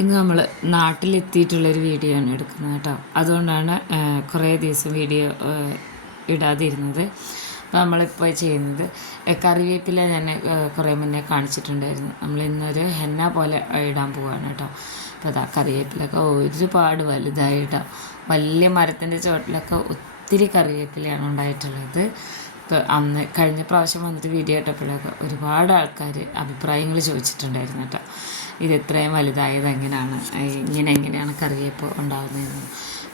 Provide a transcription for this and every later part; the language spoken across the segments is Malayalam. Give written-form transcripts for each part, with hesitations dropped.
ഇന്ന് നമ്മൾ നാട്ടിലെത്തിയിട്ടുള്ളൊരു വീഡിയോ ആണ് എടുക്കുന്നത് കേട്ടോ. അതുകൊണ്ടാണ് കുറേ ദിവസം വീഡിയോ ഇടാതിരുന്നത്. അപ്പോൾ നമ്മളിപ്പോൾ ചെയ്യുന്നത് കറിവേപ്പില ഞാൻ കുറേ മുന്നേ കാണിച്ചിട്ടുണ്ടായിരുന്നു. നമ്മൾ ഇന്നൊരു ഹെന്ന പോലെ ഇടാൻ പോവുകയാണ് കേട്ടോ. അപ്പോൾ അതാ കറിവേപ്പിലൊക്കെ ഒരുപാട് വലുതായിട്ടോ. വലിയ മരത്തിൻ്റെ ചുവട്ടിലൊക്കെ ഒത്തിരി കറിവേപ്പിലയാണ് ഉണ്ടായിട്ടുള്ളത്. ഇപ്പോൾ അന്ന് കഴിഞ്ഞ പ്രാവശ്യം വന്നിട്ട് വീഡിയോ ഇട്ടപ്പോഴൊക്കെ ഒരുപാട് ആൾക്കാർ അഭിപ്രായങ്ങൾ ചോദിച്ചിട്ടുണ്ടായിരുന്നു കേട്ടോ. ഇത് എത്രയും വലുതായത് എങ്ങനെയാണ്, എങ്ങനെയാണ് കറിവേപ്പ് ഉണ്ടാകുന്നതെന്ന്.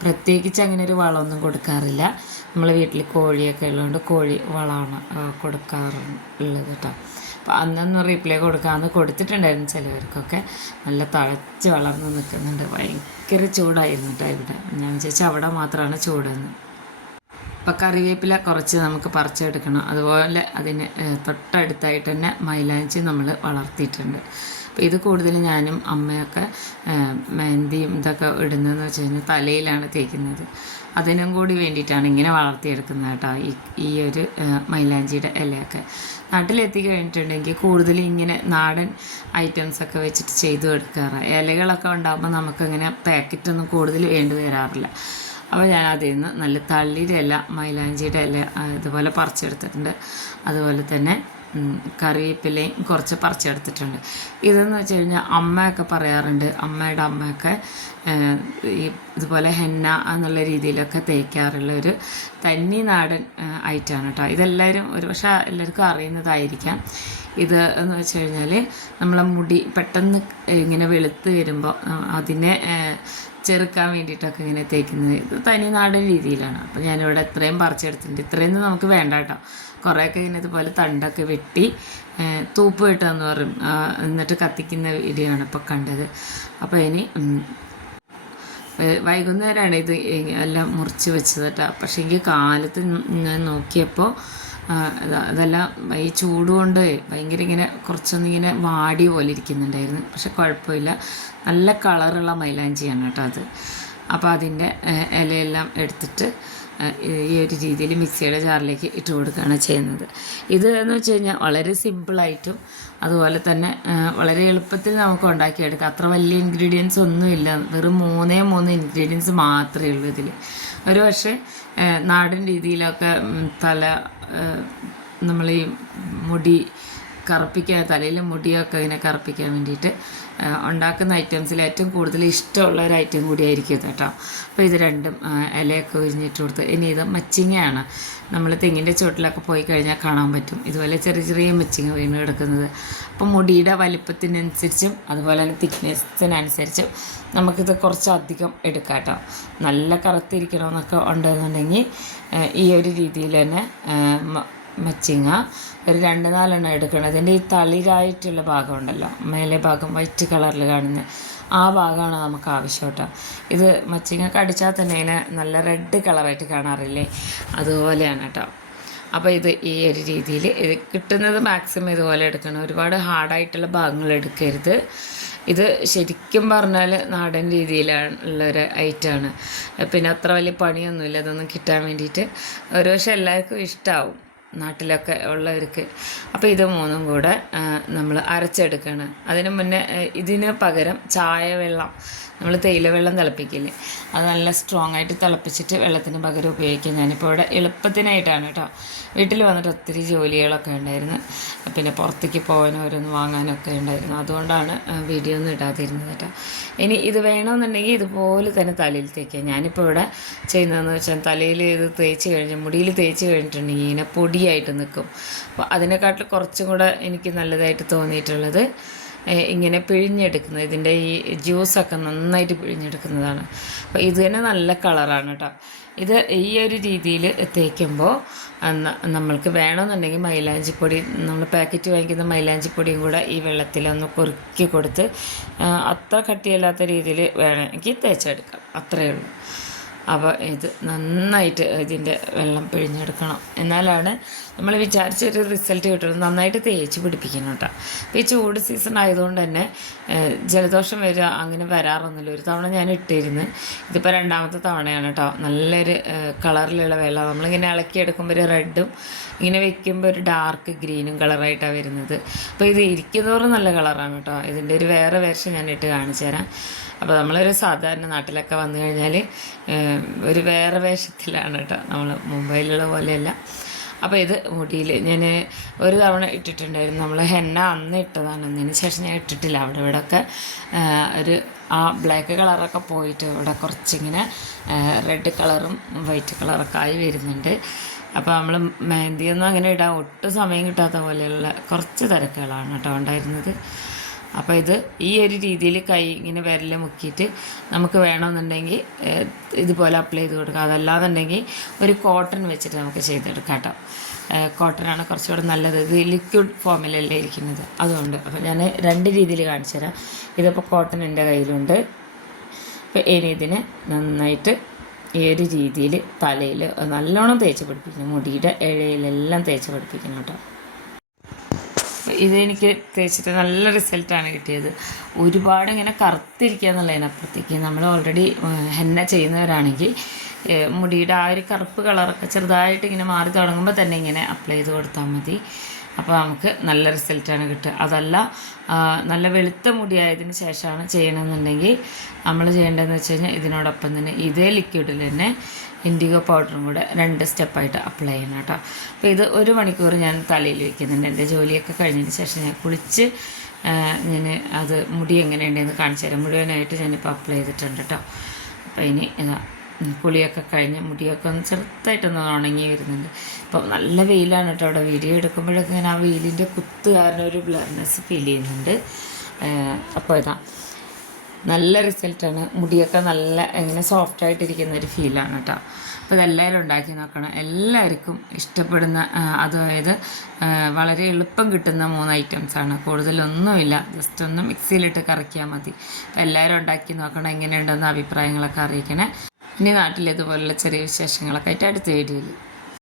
പ്രത്യേകിച്ച് അങ്ങനെ ഒരു വളമൊന്നും കൊടുക്കാറില്ല. നമ്മൾ വീട്ടിൽ കോഴിയൊക്കെ ഉള്ളതുകൊണ്ട് കോഴി വളമാണ് കൊടുക്കാറുള്ളത് കേട്ടോ. അപ്പോൾ അന്നൊന്നും റീപ്ലൈ കൊടുക്കാമെന്ന് കൊടുത്തിട്ടുണ്ടായിരുന്നു ചിലവർക്കൊക്കെ. നല്ല തഴച്ച് വളർന്ന് നിൽക്കുന്നുണ്ട്. ഭയങ്കര ചൂടായിരുന്നു കേട്ടോ ഇവിടെ. ഞാൻ വിചാരിച്ചാൽ അവിടെ മാത്രമാണ് ചൂടെന്ന്. അപ്പോൾ കറിവേപ്പില കുറച്ച് നമുക്ക് പറിച്ചെടുക്കണം. അതുപോലെ അതിന് തൊട്ടടുത്തായിട്ട് തന്നെ മൈലാഞ്ചി നമ്മൾ വളർത്തിയിട്ടുണ്ട്. അപ്പോൾ ഇത് കൂടുതൽ ഞാനും അമ്മയൊക്കെ മെഹന്തിയും ഇതൊക്കെ ഇടുന്നതെന്ന് വെച്ച് കഴിഞ്ഞാൽ തലയിലാണ് തേക്കുന്നത്. അതിനും കൂടി വേണ്ടിയിട്ടാണ് ഇങ്ങനെ വളർത്തിയെടുക്കുന്നത് കേട്ടോ. ഈ ഒരു മൈലാഞ്ചിയുടെ ഇലയൊക്കെ നാട്ടിലെത്തി കഴിഞ്ഞിട്ടുണ്ടെങ്കിൽ കൂടുതൽ ഇങ്ങനെ നാടൻ ഐറ്റംസൊക്കെ വെച്ചിട്ട് ചെയ്തു എടുക്കാറ്. ഇലകളൊക്കെ ഉണ്ടാകുമ്പോൾ നമുക്കിങ്ങനെ പാക്കറ്റൊന്നും കൂടുതൽ വേണ്ടി വരാറില്ല. അപ്പോൾ ഞാൻ അതിൽ നിന്ന് നല്ല തള്ളിയുടെ ഇല, മൈലാഞ്ചിയുടെ ഇല ഇതുപോലെ പറിച്ചെടുത്തിട്ടുണ്ട്. അതുപോലെ തന്നെ കറിവേപ്പിലയും കുറച്ച് പറിച്ചെടുത്തിട്ടുണ്ട്. ഇതെന്ന് വെച്ച് കഴിഞ്ഞാൽ അമ്മയൊക്കെ പറയാറുണ്ട്, അമ്മയുടെ അമ്മയൊക്കെ ഇതുപോലെ ഹെന്ന എന്നുള്ള രീതിയിലൊക്കെ തേക്കാറുള്ള ഒരു തനി നാടൻ ഐറ്റമാണ് കേട്ടോ. ഇതെല്ലാവരും പക്ഷേ എല്ലാവർക്കും അറിയുന്നതായിരിക്കാം. ഇത് എന്ന് വെച്ച് കഴിഞ്ഞാൽ നമ്മളെ മുടി പെട്ടെന്ന് ഇങ്ങനെ വെളുത്ത് വരുമ്പോൾ അതിനെ ചെറുക്കാൻ വേണ്ടിയിട്ടൊക്കെ ഇങ്ങനെ തേക്കുന്നത്. ഇത് തനി നാടൻ രീതിയിലാണ്. അപ്പോൾ ഞാനിവിടെ ഇത്രയും പറിച്ചെടുത്തിട്ടുണ്ട്. ഇത്രയൊന്നും നമുക്ക് വേണ്ട കേട്ടോ. കുറേയൊക്കെ ഇങ്ങനെ ഇതുപോലെ തണ്ടൊക്കെ വെട്ടി തൂപ്പ് വെട്ടുകയെന്ന് പറയും, എന്നിട്ട് കത്തിക്കുന്ന വീഡിയോ ആണ് ഇപ്പോൾ കണ്ടത്. അപ്പോൾ ഇനി വൈകുന്നേരമാണ് ഇത് എല്ലാം മുറിച്ച് വെച്ചത് കേട്ടോ. പക്ഷേ എനിക്ക് കാലത്ത് ഞാൻ നോക്കിയപ്പോൾ അതെല്ലാം ഈ ചൂടുകൊണ്ട് ഭയങ്കര ഇങ്ങനെ കുറച്ചൊന്നിങ്ങനെ വാടി പോലെ ഇരിക്കുന്നുണ്ടായിരുന്നു. പക്ഷെ കുഴപ്പമില്ല, നല്ല കളറുള്ള മൈലാഞ്ചിയാണ് കേട്ടോ അത്. അപ്പോൾ അതിൻ്റെ ഇലയെല്ലാം എടുത്തിട്ട് ഈ ഒരു രീതിയിൽ മിക്സിയുടെ ജാറിലേക്ക് ഇട്ട് കൊടുക്കുകയാണ് ചെയ്യുന്നത്. ഇത് എന്ന് വെച്ച് കഴിഞ്ഞാൽ വളരെ സിമ്പിളായിട്ടും അതുപോലെ തന്നെ വളരെ എളുപ്പത്തിൽ നമുക്ക് ഉണ്ടാക്കിയെടുക്കാം. അത്ര വലിയ ഇൻഗ്രീഡിയൻസ് ഒന്നുമില്ല, വെറും 3 ഇൻഗ്രീഡിയൻസ് മാത്രമേ ഉള്ളൂ ഇതിൽ. ഒരു പക്ഷേ നാടൻ രീതിയിലൊക്കെ നമ്മൾ ഈ മുടി കറുപ്പിക്കാൻ, തലയിൽ മുടിയൊക്കെ ഇങ്ങനെ കറുപ്പിക്കാൻ വേണ്ടിയിട്ട് ഉണ്ടാക്കുന്ന ഐറ്റംസിൽ ഏറ്റവും കൂടുതൽ ഇഷ്ടമുള്ള ഒരു ഐറ്റം കൂടിയായിരിക്കും ഇത് കേട്ടോ. അപ്പോൾ ഇത് രണ്ടും ഇലയൊക്കെ ഉരിഞ്ഞിട്ട് കൊടുത്ത്. ഇനി ഇത് മച്ചിങ്ങയാണ്. നമ്മൾ തെങ്ങിൻ്റെ ചുവട്ടിലൊക്കെ പോയി കഴിഞ്ഞാൽ കാണാൻ പറ്റും ഇതുപോലെ ചെറിയ ചെറിയ മച്ചിങ്ങ വീണ് കിടക്കുന്നത്. അപ്പോൾ മുടിയുടെ വലിപ്പത്തിനനുസരിച്ചും അതുപോലെ തന്നെ തിക്നെസ്സിനനുസരിച്ചും നമുക്കിത് കുറച്ചധികം എടുക്കാം കേട്ടോ. നല്ല കറുത്തിരിക്കണമെന്നൊക്കെ ഉണ്ടെന്നുണ്ടെങ്കിൽ ഈ ഒരു രീതിയിൽ തന്നെ മച്ചിങ്ങ ഒരു 2-4 എടുക്കണം. ഇതിൻ്റെ ഈ തളിരായിട്ടുള്ള ഭാഗം ഉണ്ടല്ലോ, മേലെ ഭാഗം വൈറ്റ് കളറിൽ കാണുന്ന ആ ഭാഗമാണ് നമുക്ക് ആവശ്യം കേട്ടോ. ഇത് മച്ചിങ്ങ കടിച്ചാൽ തന്നെ ഇതിനെ നല്ല റെഡ് കളറായിട്ട് കാണാറില്ലേ, അതുപോലെയാണ് കേട്ടോ. അപ്പോൾ ഇത് ഈ ഒരു രീതിയിൽ ഇത് കിട്ടുന്നത് മാക്സിമം ഇതുപോലെ എടുക്കണം. ഒരുപാട് ഹാർഡായിട്ടുള്ള ഭാഗങ്ങൾ എടുക്കരുത്. ഇത് ശരിക്കും പറഞ്ഞാൽ നാടൻ രീതിയിലുള്ളൊരു ഐറ്റമാണ്. പിന്നെ അത്ര വലിയ പണിയൊന്നുമില്ല ഇതൊന്നും കിട്ടാൻ വേണ്ടിയിട്ട്. ഒരു പക്ഷേ എല്ലാവർക്കും ഇഷ്ടമാവും നാട്ടിലൊക്കെ ഉള്ളവർക്ക്. അപ്പോൾ ഇത് 3 കൂടെ നമ്മൾ അരച്ചെടുക്കണം. അതിന് മുന്നേ ഇതിന് പകരം ചായ വെള്ളം, നമ്മൾ തേയില വെള്ളം തിളപ്പിക്കില്ലേ, അത് നല്ല സ്ട്രോങ് ആയിട്ട് തിളപ്പിച്ചിട്ട് വെള്ളത്തിന് പകരം ഉപയോഗിക്കാം. ഞാനിപ്പോൾ ഇവിടെ എളുപ്പത്തിനായിട്ടാണ് കേട്ടോ. വീട്ടിൽ വന്നിട്ട് ഒത്തിരി ജോലികളൊക്കെ ഉണ്ടായിരുന്നു, പിന്നെ പുറത്തേക്ക് പോകാനും ഓരോന്ന് വാങ്ങാനൊക്കെ ഉണ്ടായിരുന്നു. അതുകൊണ്ടാണ് വീഡിയോ ഒന്നും ഇടാതിരുന്നത് കേട്ടോ. ഇനി ഇത് വേണമെന്നുണ്ടെങ്കിൽ ഇതുപോലെ തന്നെ തലയിൽ തേക്കുക. ഞാനിപ്പോൾ ഇവിടെ ചെയ്യുന്നതെന്ന് വെച്ചാൽ തലയിൽ ഇത് തേച്ച് കഴിഞ്ഞ് മുടിയിൽ തേച്ച് കഴിഞ്ഞിട്ടുണ്ടെങ്കിൽ ഇങ്ങനെ പൊടിയായിട്ട് നിൽക്കും. അപ്പോൾ അതിനെക്കാട്ടിൽ കുറച്ചും കൂടെ എനിക്ക് നല്ലതായിട്ട് തോന്നിയിട്ടുള്ളത് ഇങ്ങനെ പിഴിഞ്ഞെടുക്കുന്നത്. ഇതിൻ്റെ ഈ ജ്യൂസൊക്കെ നന്നായിട്ട് പിഴിഞ്ഞെടുക്കുന്നതാണ്. അപ്പോൾ ഇത് തന്നെ നല്ല കളറാണ് കേട്ടോ. ഇത് ഈ ഒരു രീതിയിൽ തേക്കുമ്പോൾ നമ്മൾക്ക് വേണമെന്നുണ്ടെങ്കിൽ മൈലാഞ്ചിപ്പൊടി, നമ്മൾ പാക്കറ്റ് വാങ്ങിക്കുന്ന മൈലാഞ്ചിപ്പൊടിയും കൂടെ ഈ വെള്ളത്തിലൊന്ന് കുറുക്കി കൊടുത്ത് അത്ര കട്ടിയല്ലാത്ത രീതിയിൽ വേണമെങ്കിൽ തേച്ചെടുക്കാം, അത്രയേ ഉള്ളൂ. അപ്പോൾ ഇത് നന്നായിട്ട് ഇതിൻ്റെ വെള്ളം പിഴിഞ്ഞെടുക്കണം, എന്നാലാണ് നമ്മൾ വിചാരിച്ചൊരു റിസൾട്ട് കിട്ടുള്ളൂ. നന്നായിട്ട് തേച്ച് പിടിപ്പിക്കണം കേട്ടോ. അപ്പോൾ ഈ ചൂട് സീസൺ ആയതുകൊണ്ട് തന്നെ ജലദോഷം വരിക അങ്ങനെ വരാറൊന്നുമില്ല. ഒരു തവണ ഞാൻ ഇട്ടിരുന്നു, ഇതിപ്പോൾ രണ്ടാമത്തെ തവണയാണ് കേട്ടോ. നല്ലൊരു കളറിലുള്ള വെള്ളം നമ്മളിങ്ങനെ ഇളക്കിയെടുക്കുമ്പോൾ ഒരു റെഡും ഇങ്ങനെ വെക്കുമ്പോൾ ഒരു ഡാർക്ക് ഗ്രീനും കളറായിട്ടാണ് വരുന്നത്. അപ്പോൾ ഇത് ഇരിക്കുന്നതോറും നല്ല കളറാണ് കേട്ടോ. ഇതിൻ്റെ ഒരു വേറെ വേർഷൻ ഞാൻ ഇട്ട് കാണിച്ചു തരാം. അപ്പോൾ നമ്മളൊരു സാധാരണ നാട്ടിലൊക്കെ വന്നു കഴിഞ്ഞാൽ ഒരു വേറെ വേഷത്തിലാണ് കേട്ടോ, നമ്മൾ മുംബൈയിലുള്ള പോലെയല്ല. അപ്പോൾ ഇത് മുടിയിൽ ഞാൻ ഒരു തവണ ഇട്ടിട്ടുണ്ടായിരുന്നു. നമ്മൾ ഹെന്ന അന്ന് ഇട്ടതാണ്, അതിന് ശേഷം ഞാൻ ഇട്ടിട്ടില്ല. അവിടെ ഇവിടെയൊക്കെ ഒരു ആ ബ്ലാക്ക് കളറൊക്കെ പോയിട്ട് ഇവിടെ കുറച്ചിങ്ങനെ റെഡ് കളറും വൈറ്റ് കളറൊക്കെ ആയി വരുന്നുണ്ട്. അപ്പോൾ നമ്മൾ മെഹന്തിയൊന്നും അങ്ങനെ ഇടാൻ ഒട്ടും സമയം കിട്ടാത്ത പോലെയുള്ള കുറച്ച് തിരക്കുകളാണ് കേട്ടോ ഉണ്ടായിരുന്നത്. അപ്പോൾ ഇത് ഈ ഒരു രീതിയിൽ കൈ ഇങ്ങനെ വിരൽ മുക്കിയിട്ട് നമുക്ക് വേണമെന്നുണ്ടെങ്കിൽ ഇതുപോലെ അപ്ലൈ ചെയ്ത് കൊടുക്കാം. അതല്ലാന്നുണ്ടെങ്കിൽ ഒരു കോട്ടൺ വെച്ചിട്ട് നമുക്ക് ചെയ്തെടുക്കാം കേട്ടോ. കോട്ടനാണ് കുറച്ചുകൂടെ നല്ലത്. ഇത് ലിക്വിഡ് ഫോമിലല്ലേ ഇരിക്കുന്നത്, അതുകൊണ്ട്. അപ്പോൾ ഞാൻ രണ്ട് രീതിയിൽ കാണിച്ചു തരാം. ഇതിപ്പോൾ കോട്ടൺ എൻ്റെ കയ്യിലുണ്ട്. അപ്പോൾ ഇനി ഇതിനെ നന്നായിട്ട് ഈ ഒരു രീതിയിൽ തലയിൽ നല്ലോണം തേച്ച് പിടിപ്പിക്കണം, മുടിയുടെ ഇഴയിലെല്ലാം തേച്ച് പിടിപ്പിക്കണം കേട്ടോ. ഇതെനിക്ക് തേച്ചിട്ട് നല്ല റിസൾട്ടാണ് കിട്ടിയത്. ഒരുപാട് ഇങ്ങനെ കറുത്തിരിക്കുക എന്നുള്ളതിനപ്പുറത്തേക്ക് നമ്മൾ ഓൾറെഡി ഹെന്ന ചെയ്യുന്നവരാണെങ്കിൽ മുടിയുടെ ആ ഒരു കറുപ്പ് കളറൊക്കെ ചെറുതായിട്ട് ഇങ്ങനെ മാറി തുടങ്ങുമ്പോൾ തന്നെ ഇങ്ങനെ അപ്ലൈ ചെയ്ത് കൊടുത്താൽ മതി. അപ്പോൾ നമുക്ക് നല്ല റിസൾട്ടാണ് കിട്ടുക. അതല്ല നല്ല വെളുത്ത മുടിയായതിന് ശേഷമാണ് ചെയ്യണമെന്നുണ്ടെങ്കിൽ നമ്മൾ ചെയ്യേണ്ടതെന്ന് വെച്ച് കഴിഞ്ഞാൽ ഇതിനോടൊപ്പം തന്നെ ഇതേ ലിക്വിഡിൽ തന്നെ ഇൻഡിഗോ പൗഡറും കൂടെ 2 സ്റ്റെപ്പായിട്ട് അപ്ലൈ ചെയ്യണം കേട്ടോ. അപ്പോൾ ഇത് 1 മണിക്കൂർ ഞാൻ തലയിൽ വയ്ക്കുന്നുണ്ട്. എൻ്റെ ജോലിയൊക്കെ കഴിഞ്ഞതിന് ശേഷം ഞാൻ കുളിച്ച് ഞാൻ അത് മുടി എങ്ങനെയുണ്ടെന്ന് കാണിച്ചു തരാം. മുഴുവനായിട്ട് ഞാനിപ്പോൾ അപ്ലൈ ചെയ്തിട്ടുണ്ട് കേട്ടോ. അപ്പോൾ ഇനി കുളിയൊക്കെ കഴിഞ്ഞ് മുടിയൊക്കെ ഒന്ന് ചെറുതായിട്ടൊന്ന് ഉണങ്ങി വരുന്നുണ്ട്. ഇപ്പോൾ നല്ല വെയിലാണ് കേട്ടോ. അവിടെ വീഡിയോ എടുക്കുമ്പോഴൊക്കെ ഇങ്ങനെ ആ വെയിലിൻ്റെ കുത്ത് കാരണം ഒരു ബ്ലർനെസ് ഫീൽ ചെയ്യുന്നുണ്ട്. അപ്പോൾ ഇതാ നല്ല റിസൾട്ടാണ്. മുടിയൊക്കെ നല്ല ഇങ്ങനെ സോഫ്റ്റായിട്ടിരിക്കുന്ന ഒരു ഫീലാണ് കേട്ടോ. അപ്പോൾ ഇതെല്ലാവരും ഉണ്ടാക്കി നോക്കണം. എല്ലാവർക്കും ഇഷ്ടപ്പെടുന്ന, അതായത് വളരെ എളുപ്പം കിട്ടുന്ന 3 ഐറ്റംസാണ്. കൂടുതലൊന്നുമില്ല, ജസ്റ്റ് ഒന്ന് മിക്സിയിലിട്ട് കറക്കിയാൽ മതി. എല്ലാവരും ഉണ്ടാക്കി നോക്കണം. എങ്ങനെയുണ്ടെന്ന് അഭിപ്രായങ്ങളൊക്കെ അറിയിക്കണേ. ഇനി നാട്ടിൽ ഇതുപോലുള്ള ചെറിയ വിശേഷങ്ങളൊക്കെ ആയിട്ട് അടുത്ത വീഡിയോയിൽ